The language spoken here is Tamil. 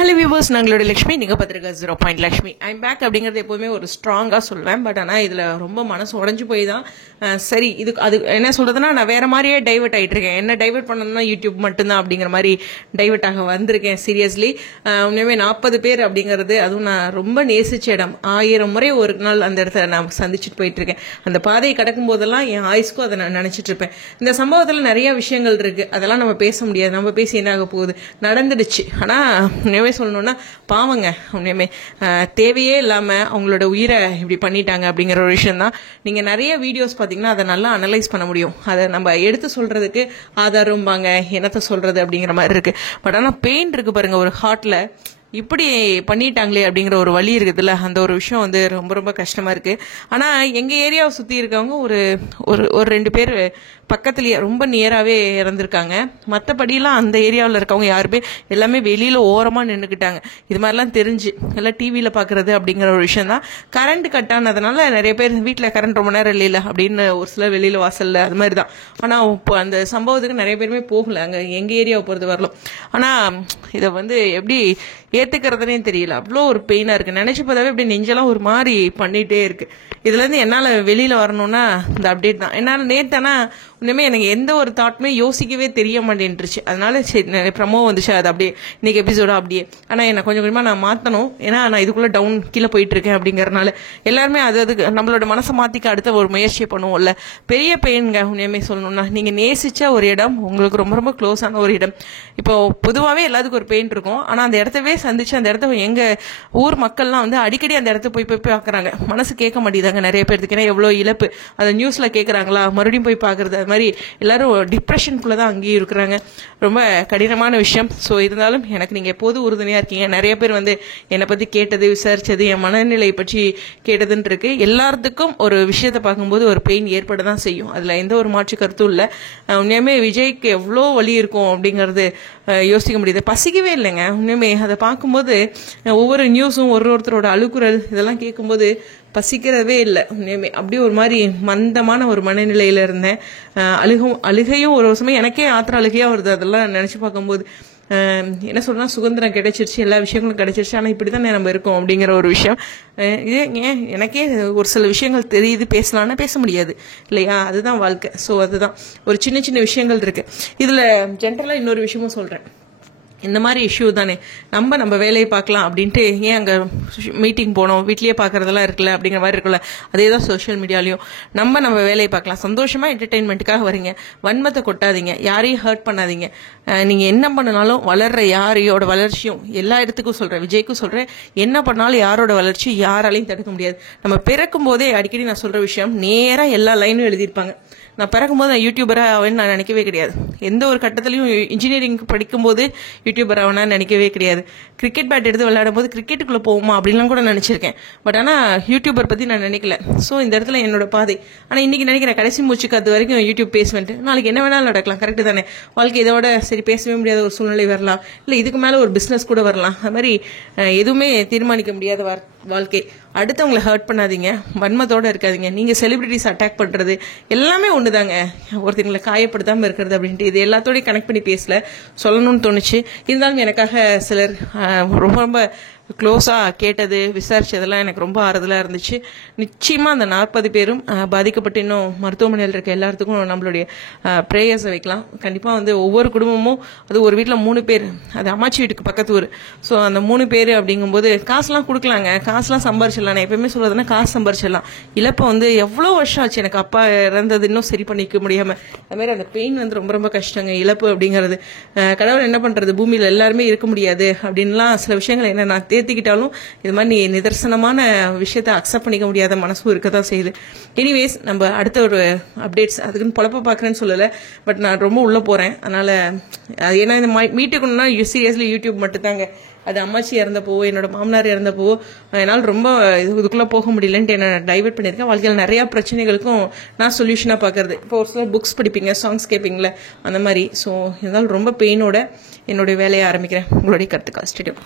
ஹலோ வியூவர்ஸ், நாங்களோட லக்ஷ்மி, நீங்கள் பார்த்துருக்க 0 பாயிண்ட் லக்ஷ்மி. ஐம் பேக் அப்படிங்கிறது எப்போவுமே ஒரு ஸ்ட்ராங்காக சொல்லுவேன். பட் ஆனால் இதில் ரொம்ப மனசு உடஞ்சி போய் தான் சரி இதுக்கு அது என்ன சொல்கிறதுனா, நான் வேறு மாதிரியே டைவர்ட் ஆகிட்டு இருக்கேன். என்ன டைவர்ட் பண்ணணும்னா யூடியூப் மட்டும்தான் அப்படிங்கிற மாதிரி டைவர்ட் ஆக வந்திருக்கேன். சீரியஸ்லி உண்மையுமே 40 பேர் அப்படிங்கிறது, அதுவும் நான் ரொம்ப நேசிச்ச இடம். 1000 முறை ஒரு நாள் அந்த இடத்த நான் சந்திச்சுட்டு போயிட்டு இருக்கேன். அந்த பாதையை கடக்கும் போதெல்லாம் என் ஆயுஸ்க்கும் அதை நான் நினச்சிட்டு இருப்பேன். இந்த சம்பவத்தில் நிறைய விஷயங்கள் இருக்குது, அதெல்லாம் நம்ம பேச முடியாது. நம்ம பேசி என்ன ஆக போகுது, நடந்துடுச்சு. ஆனால் சொல்லணும்னா பாவங்க, உண்மையுமே தேவையே இல்லாம அவங்களோட உயிரை இப்படி பண்ணிட்டாங்க அப்படிங்கிற ஒரு விஷயம் தான். நீங்க நிறைய வீடியோஸ் பாத்தீங்கன்னா அதை நல்லா அனலைஸ் பண்ண முடியும். அதை நம்ம எடுத்து சொல்றதுக்கு ஆதாரம்பாங்க, என்னத்த சொல்றது அப்படிங்கிற மாதிரி இருக்கு. பட் ஆனா பெயின் இருக்கு பாருங்க, ஒரு ஹார்ட்ல இப்படி பண்ணிட்டாங்களே அப்படிங்கிற ஒரு வழி இருக்குதுல்ல, அந்த ஒரு விஷயம் வந்து ரொம்ப ரொம்ப கஷ்டமா இருக்கு. ஆனா எங்க ஏரியாவை சுத்தி இருக்கவங்க ஒரு 2 பேர் பக்கத்துலயே ரொம்ப நியராகவே இறந்துருக்காங்க. மற்றபடியெல்லாம் அந்த ஏரியாவில் இருக்கவங்க யாருமே எல்லாமே வெளியில் ஓரமாக நின்றுக்கிட்டாங்க. இது மாதிரிலாம் தெரிஞ்சு எல்லாம் டிவியில் பார்க்குறது அப்படிங்கிற ஒரு விஷயம் தான். கரண்ட் கட் ஆனதுனால நிறைய பேர் வீட்டில் கரண்ட் ரொம்ப நேரம் இல்லையில அப்படின்னு ஒரு சிலர் வெளியில் வாசலில் அது மாதிரி தான். ஆனால் இப்போ அந்த சம்பவத்துக்கு நிறைய பேருமே போகல அங்கே எங்கள் ஏரியாவை பொறுத்து வரலாம். ஆனால் இதை வந்து எப்படி ஏற்றுக்கிறதுனே தெரியல, அவ்வளோ ஒரு பெயினாக இருக்குது. நினச்சி பார்த்தாவே இப்படி நெஞ்செல்லாம் ஒரு மாதிரி பண்ணிகிட்டே இருக்குது. இதுலேருந்து என்னால் வெளியில் வரணும்னா இந்த அப்டேட் தான். என்னால் நேத்தானா உண்மையுமே எனக்கு எந்த ஒரு தாட்டுமே யோசிக்கவே தெரிய மாட்டேன்ருச்சு. அதனால சரி, நிறைய ப்ரமோ வந்துச்சு, அது அப்படியே இன்னைக்கு எபிசோட அப்படியே. ஆனால் என்னை கொஞ்சம் கொஞ்சமாக நான் மாற்றணும், ஏன்னா நான் இதுக்குள்ளே டவுன் கீழே போயிட்டு இருக்கேன் அப்படிங்கறதுனால. எல்லாருமே அதுக்கு நம்மளோட மனசை மாற்றிக்க அடுத்த ஒரு முயற்சியை பண்ணுவோம்ல. பெரிய பெயின்ங்க உண்மையுமே சொல்லணும்னா. நீங்கள் நேசிச்ச ஒரு இடம், உங்களுக்கு ரொம்ப ரொம்ப க்ளோஸான ஒரு இடம். இப்போ பொதுவாகவே எல்லாத்துக்கும் ஒரு பெயின் இருக்கும். ஆனால் அந்த இடத்தவே சந்திச்சு அந்த இடத்த எங்கள் ஊர் மக்கள்லாம் வந்து அடிக்கடி அந்த இடத்த போய் பார்க்குறாங்க. மனசு கேட்க மாட்டேங்குதாங்க நிறைய பேருக்கு. ஏன்னா எவ்வளோ இழப்பு, அதை நியூஸில் கேட்குறாங்களா, மறுபடியும் போய் பார்க்குறது. அது மாதிரி எல்லாரும் டிப்ரெஷனுக்குள்ளே தான் அங்கேயும் இருக்கிறாங்க. ரொம்ப கடினமான விஷயம். ஸோ இருந்தாலும் எனக்கு நீங்கள் எப்போதும் உறுதுணையாக இருக்கீங்க. நிறைய பேர் வந்து என்னை பற்றி கேட்டது, விசாரித்தது, என் மனநிலை பற்றி கேட்டதுன்னு இருக்கு. எல்லாத்துக்கும் ஒரு விஷயத்தை பார்க்கும்போது ஒரு பெயின் ஏற்பட தான் செய்யும். அதில் எந்த ஒரு மாற்று கருத்தும் இல்லை. உண்மையுமே விஜய்க்கு எவ்வளோ வலி இருக்கும் அப்படிங்கிறது யோசிக்க முடியுது. பசிக்கவே இல்லைங்க உண்மையுமே. அதை பார்க்கும்போது ஒவ்வொரு நியூஸும் ஒருத்தரோட அழுக்குறல் இதெல்லாம் கேட்கும்போது பசிக்கிறதே இல்லை உண்மையுமே. அப்படியே ஒரு மாதிரி மந்தமான ஒரு மனநிலையில இருந்தேன். அழுகையும் ஒரு சமயம் எனக்கே ஆத்திர அழுகையா வருது. அதெல்லாம் நினைச்சு பார்க்கும்போது என்ன சொல்றா, சுதந்திரம் கிடைச்சிருச்சு, எல்லா விஷயங்களும் கிடைச்சிருச்சு, ஆனால் இப்படி தான் நம்ம இருக்கோம் அப்படிங்கிற ஒரு விஷயம். ஏன் எனக்கே ஒரு சில விஷயங்கள் தெரியுது, பேசலாம்னா பேச முடியாது இல்லையா, அதுதான் வாழ்க்கை. ஸோ அதுதான் ஒரு சின்ன சின்ன விஷயங்கள் இருக்கு. இதில் ஜென்ரலாக இன்னொரு விஷயமும் சொல்கிறேன். இந்த மாதிரி இஷ்யூ தானே, நம்ம வேலையை பார்க்கலாம் அப்படின்ட்டு ஏன் அங்கே மீட்டிங் போனோம், வீட்லேயே பார்க்குறதெல்லாம் இருக்குல்ல அப்படிங்கிற மாதிரி இருக்குல்ல. அதே தான் சோஷியல் மீடியாலையும் நம்ம வேலையை பார்க்கலாம். சந்தோஷமாக என்டர்டெயின்மெண்ட்டுக்காக வரீங்க, வன்மத்தை கொட்டாதீங்க, யாரையும் ஹர்ட் பண்ணாதீங்க. நீங்கள் என்ன பண்ணனாலும் வளர்ற யாரையோட வளர்ச்சியும், எல்லா இடத்துக்கும் சொல்கிறேன், விஜய்க்கும் சொல்கிறேன், என்ன பண்ணாலும் யாரோட வளர்ச்சி யாராலையும் தடுக்க முடியாது. நம்ம பிறக்கும் போதே அடிக்கடி நான் சொல்கிற விஷயம், நேராக எல்லா லைனும் எழுதியிருப்பாங்க. நான் பிறக்கும்போது நான் யூடியூபராக ஆவேன்னு நான் நினைக்கவே கிடையாது. எந்த ஒரு கட்டத்திலையும் இன்ஜினியரிங் படிக்கும்போது யூடியூபர் ஆகணும்னு நினைக்கவே கிடையாது. கிரிக்கெட் பேட் எடுத்து விளையாடும் போது கிரிக்கெட்டுக்குள்ளே போகுமா அப்படின்லாம் கூட நினச்சிருக்கேன். பட் ஆனால் யூடியூபர் பற்றி நான் நினைக்கல. ஸோ இந்த இடத்துல என்னோட பாதை. ஆனால் இன்றைக்கி நினைக்கிறேன், கடைசி மூச்சுக்கு அது வரைக்கும் யூடியூப் பேசுவேன்ட்டு. நாளைக்கு என்ன வேணாலும் நடக்கலாம், கரெக்டு தானே. வாழ்க்கை இதோட சரி பேசவே முடியாத ஒரு சூழ்நிலை வரலாம், இல்லை இதுக்கு மேலே ஒரு பிஸ்னஸ் கூட வரலாம். அது மாதிரி எதுவுமே தீர்மானிக்க முடியாத வாழ்க்கை. அடுத்தவங்களை ஹர்ட் பண்ணாதீங்க, வன்மத்தோடு இருக்காதீங்க. நீங்கள் செலிபிரிட்டிஸ் அட்டாக் பண்ணுறது எல்லாமே ஒன்று தாங்க, ஒருத்தங்களை காயப்படுத்தாமல் இருக்கிறது அப்படின்ட்டு. இது எல்லாத்தோடையும் கனெக்ட் பண்ணி பேசல, சொல்லணும்னு தோணுச்சு. இருந்தாலும் எனக்காக சிலர் ரொம்ப ரொம்ப க்ளோஸாக கேட்டது, விசாரிச்சதெல்லாம் எனக்கு ரொம்ப ஆறுதலாக இருந்துச்சு. நிச்சயமாக அந்த 40 பேரும் பாதிக்கப்பட்டு இன்னும் மருத்துவமனையில் இருக்க எல்லாத்துக்கும் நம்மளுடைய ப்ரேயர்ஸை வைக்கலாம். கண்டிப்பாக வந்து ஒவ்வொரு குடும்பமும், அது ஒரு வீட்டில் 3 பேர், அது அம்மாச்சி வீட்டுக்கு பக்கத்து ஊர். ஸோ அந்த 3 பேர் அப்படிங்கும்போது காசுலாம் கொடுக்கலாங்க, காசுலாம் சம்பாரிச்சிடலாம். நான் எப்பயுமே சொல்கிறதுனா காசு சம்பாரிச்சிடலாம். இழப்பை வந்து எவ்வளோ வருஷம் ஆச்சு, எனக்கு அப்பா இறந்தது இன்னும் சரி பண்ணிக்க முடியாமல். அதுமாதிரி அந்த பெயின் வந்து ரொம்ப ரொம்ப கஷ்டங்க, இழப்பு அப்படிங்கிறது. கடவுள் என்ன பண்ணுறது, பூமியில் எல்லாருமே இருக்க முடியாது அப்படின்லாம் சில விஷயங்கள் என்ன நான் ஏற்றிக்கிட்டாலும் இது மாதிரி நிதர்சனமான விஷயத்தை அக்செப்ட் பண்ணிக்க முடியாத மனசும் இருக்க தான் செய்யுது. எனிவேஸ், நம்ம அடுத்த ஒரு அப்டேட்ஸ் அதுக்குன்னு பொழப்ப பார்க்குறேன்னு சொல்லலை. பட் நான் ரொம்ப உள்ளே போகிறேன். அதனால் ஏன்னா இந்த மீட்டுக்கணும்னா சீரியஸ்லி யூடியூப் மட்டும்தாங்க. அது அம்மாச்சி இறந்தப்போ, என்னோட மாமனார் இறந்தப்போ என்னால் ரொம்ப இதுக்குள்ளே போக முடியலன்ட்டு என்னை டைவர்ட் பண்ணியிருக்கேன். வாழ்க்கையில் நிறையா பிரச்சனைகளுக்கும் நான் சொல்யூஷனாக பார்க்குறது. இப்போ ஒரு சில புக்ஸ் படிப்பீங்க, சாங்ஸ் கேட்பீங்களே, அந்த மாதிரி. ஸோ இருந்தாலும் ரொம்ப பெயினோட என்னுடைய வேலையை ஆரம்பிக்கிறேன். உங்களுடைய கருத்துக்கள் ஸ்டேடியம்.